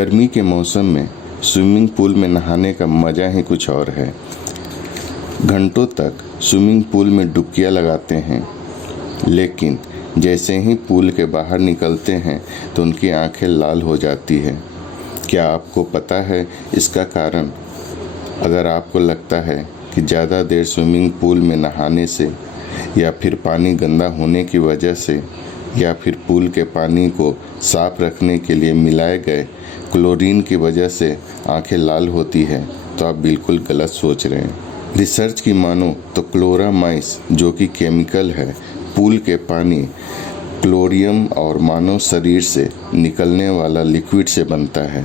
गर्मी के मौसम में स्विमिंग पूल में नहाने का मज़ा ही कुछ और है। घंटों तक स्विमिंग पूल में डुबकियां लगाते हैं, लेकिन जैसे ही पूल के बाहर निकलते हैं तो उनकी आंखें लाल हो जाती है। क्या आपको पता है इसका कारण? अगर आपको लगता है कि ज़्यादा देर स्विमिंग पूल में नहाने से, या फिर पानी गंदा होने की वजह से, या फिर पूल के पानी को साफ रखने के लिए मिलाए गए क्लोरीन की वजह से आंखें लाल होती है, तो आप बिल्कुल गलत सोच रहे हैं। रिसर्च की मानो तो क्लोरामाइस, जो कि केमिकल है, पूल के पानी, क्लोरीन और मानव शरीर से निकलने वाला लिक्विड से बनता है।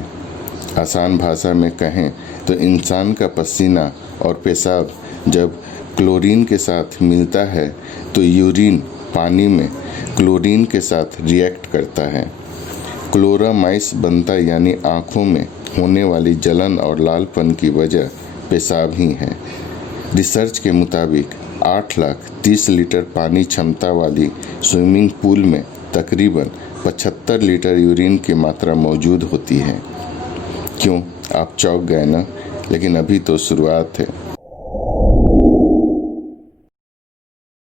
आसान भाषा में कहें तो इंसान का पसीना और पेशाब जब क्लोरीन के साथ मिलता है तो यूरिन पानी में क्लोरीन के साथ रिएक्ट करता है। क्लोरामाइस बनता यानी आँखों में होने वाली जलन और लालपन की वजह पेशाब ही है। रिसर्च के मुताबिक 8,30,000 लीटर पानी क्षमता वाली स्विमिंग पूल में तकरीबन 75 लीटर यूरिन की मात्रा मौजूद होती है। क्यों, आप चौंक गए ना? लेकिन अभी तो शुरुआत है।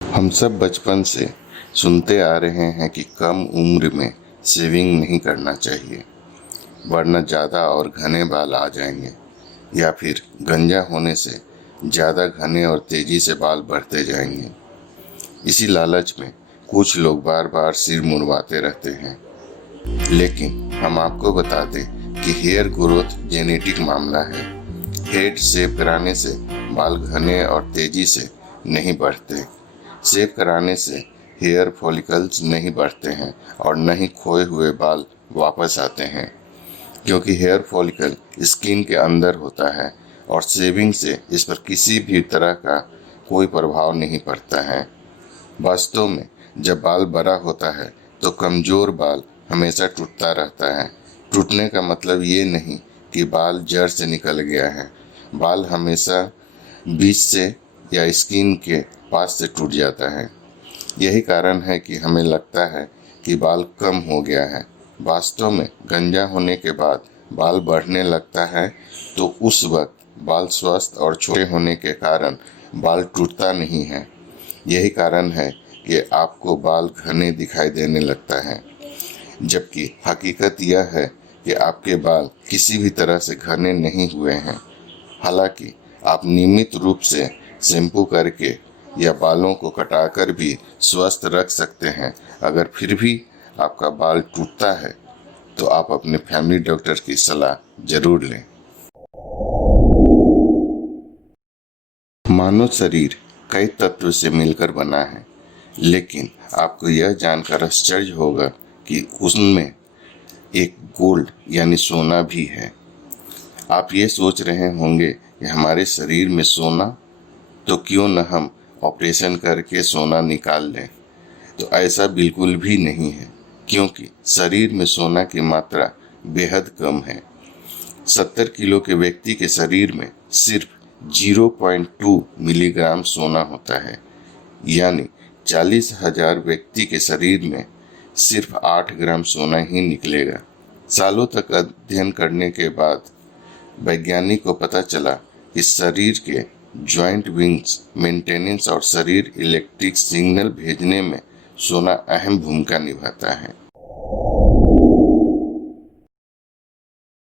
हम सब बचपन से सुनते आ रहे हैं कि कम उम्र में शेविंग नहीं करना चाहिए, वरना ज़्यादा और घने बाल आ जाएंगे, या फिर गंजा होने से ज़्यादा घने और तेज़ी से बाल बढ़ते जाएंगे। इसी लालच में कुछ लोग बार बार सिर मुड़वाते रहते हैं। लेकिन हम आपको बता दें कि हेयर ग्रोथ जेनेटिक मामला है। हेड शेव कराने से बाल घने और तेज़ी से नहीं बढ़ते। शेव कराने से हेयर फॉलिकल्स नहीं बढ़ते हैं और न ही खोए हुए बाल वापस आते हैं, क्योंकि हेयर फॉलिकल स्किन के अंदर होता है और शेविंग से इस पर किसी भी तरह का कोई प्रभाव नहीं पड़ता है। वास्तव में जब बाल बड़ा होता है तो कमज़ोर बाल हमेशा टूटता रहता है। टूटने का मतलब ये नहीं कि बाल जड़ से निकल गया है। बाल हमेशा बीच से या स्किन के पास से टूट जाता है। यही कारण है कि हमें लगता है कि बाल कम हो गया है। वास्तव में गंजा होने के बाद बाल बढ़ने लगता है तो उस वक्त बाल स्वस्थ और छोटे होने के कारण बाल टूटता नहीं है। यही कारण है कि आपको बाल घने दिखाई देने लगता है, जबकि हकीकत यह है कि आपके बाल किसी भी तरह से घने नहीं हुए हैं। हालांकि आप नियमित रूप से शैम्पू करके या बालों को कटाकर भी स्वस्थ रख सकते हैं। अगर फिर भी आपका बाल टूटता है तो आप अपने फैमिली डॉक्टर की सलाह जरूर लें। मानव शरीर कई तत्व से मिलकर बना है, लेकिन आपको यह जानकर आश्चर्य होगा कि उसमें एक गोल्ड यानी सोना भी है। आप ये सोच रहे होंगे कि हमारे शरीर में सोना, तो क्यों न हम ऑपरेशन करके सोना निकाल लें। तो ऐसा बिल्कुल भी नहीं है, क्योंकि शरीर में सोना की मात्रा बेहद कम है। 70 किलो के व्यक्ति के शरीर में सिर्फ 0.2 मिलीग्राम सोना होता है, यानी 40,000 व्यक्ति के शरीर में सिर्फ 8 ग्राम सोना ही निकलेगा। सालों तक अध्ययन करने के बाद वैज्ञानिक को पता चला कि शरीर के जॉइंट विंग्स मेंटेनेंस और शरीर इलेक्ट्रिक सिग्नल भेजने में सोना अहम भूमिका निभाता है।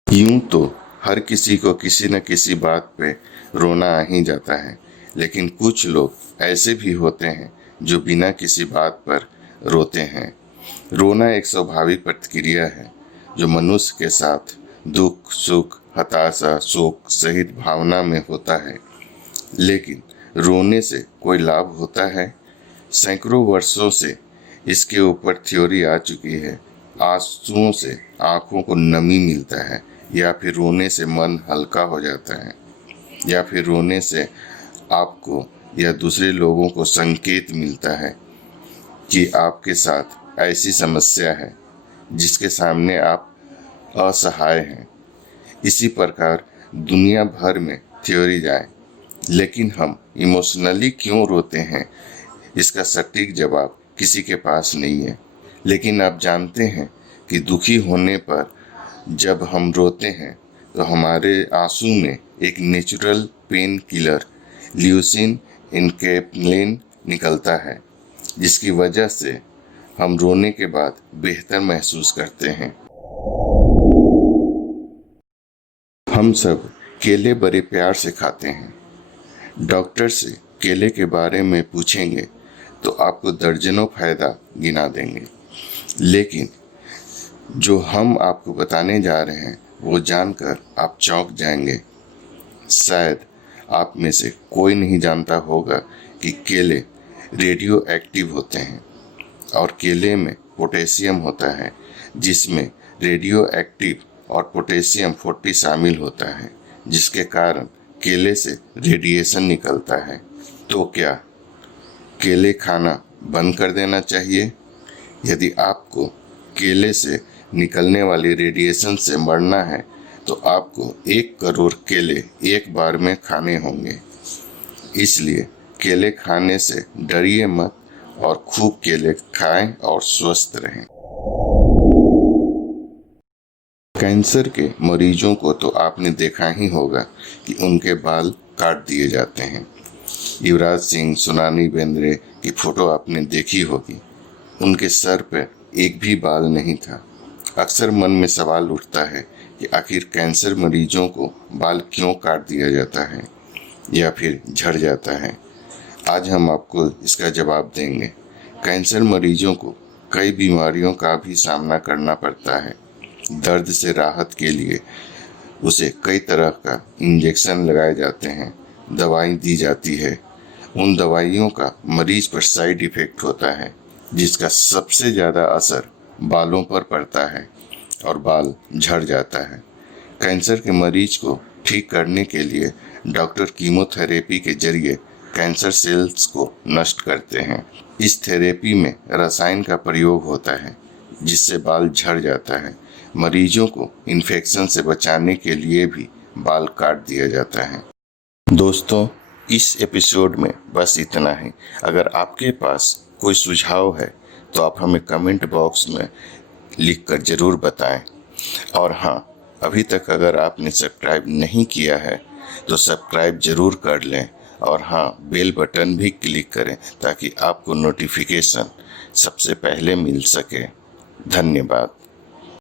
यूं तो हर किसी को किसी न किसी बात पे रोना आ ही जाता है, लेकिन कुछ लोग ऐसे भी होते हैं जो बिना किसी बात पर रोते हैं। रोना एक स्वाभाविक प्रतिक्रिया है जो मनुष्य के साथ दुख, सुख, हताशा, शोक सहित भावना में होता है। लेकिन रोने से कोई लाभ होता है? सैकड़ों वर्षों से इसके ऊपर थ्योरी आ चुकी है। आंसुओं से आंखों को नमी मिलता है, या फिर रोने से मन हल्का हो जाता है, या फिर रोने से आपको या दूसरे लोगों को संकेत मिलता है कि आपके साथ ऐसी समस्या है जिसके सामने आप असहाय हैं। इसी प्रकार दुनिया भर में थ्योरी जाए, लेकिन हम इमोशनली क्यों रोते हैं, इसका सटीक जवाब किसी के पास नहीं है। लेकिन आप जानते हैं कि दुखी होने पर जब हम रोते हैं तो हमारे आंसू में एक नेचुरल पेन किलर ल्यूसिन इनकेफ्लिन निकलता है, जिसकी वजह से हम रोने के बाद बेहतर महसूस करते हैं। हम सब केले बड़े प्यार से खाते हैं। डॉक्टर से केले के बारे में पूछेंगे तो आपको दर्जनों फायदा गिना देंगे, लेकिन जो हम आपको बताने जा रहे हैं वो जानकर आप चौंक जाएंगे। शायद आप में से कोई नहीं जानता होगा कि केले रेडियो एक्टिव होते हैं और केले में पोटेशियम होता है, जिसमें रेडियो एक्टिव और पोटेशियम 40 शामिल होता है, जिसके कारण केले से रेडिएशन निकलता है। तो क्या केले खाना बंद कर देना चाहिए? यदि आपको केले से निकलने वाली रेडिएशन से मरना है तो आपको 1 करोड़ केले एक बार में खाने होंगे। इसलिए केले खाने से डरिए मत और खूब केले खाएं और स्वस्थ रहें। कैंसर के मरीजों को तो आपने देखा ही होगा कि उनके बाल काट दिए जाते हैं। युवराज सिंह, सोनाली बेंद्रे की फोटो आपने देखी होगी, उनके सर पर एक भी बाल नहीं था। अक्सर मन में सवाल उठता है कि आखिर कैंसर मरीजों को बाल क्यों काट दिया जाता है या फिर झड़ जाता है। आज हम आपको इसका जवाब देंगे। कैंसर मरीजों को कई बीमारियों का भी सामना करना पड़ता है। दर्द से राहत के लिए उसे कई तरह का इंजेक्शन लगाए जाते हैं, दवाई दी जाती है। उन दवाइयों का मरीज पर साइड इफेक्ट होता है, जिसका सबसे ज़्यादा असर बालों पर पड़ता है और बाल झड़ जाता है। कैंसर के मरीज को ठीक करने के लिए डॉक्टर कीमोथेरेपी के जरिए कैंसर सेल्स को नष्ट करते हैं। इस थेरेपी में रसायन का प्रयोग होता है, जिससे बाल झड़ जाता है। मरीजों को इन्फेक्शन से बचाने के लिए भी बाल काट दिया जाता है। दोस्तों, इस एपिसोड में बस इतना ही। अगर आपके पास कोई सुझाव है तो आप हमें कमेंट बॉक्स में लिखकर ज़रूर बताएं। और हाँ, अभी तक अगर आपने सब्सक्राइब नहीं किया है तो सब्सक्राइब ज़रूर कर लें और हाँ, बेल बटन भी क्लिक करें ताकि आपको नोटिफिकेशन सबसे पहले मिल सके। धन्यवाद।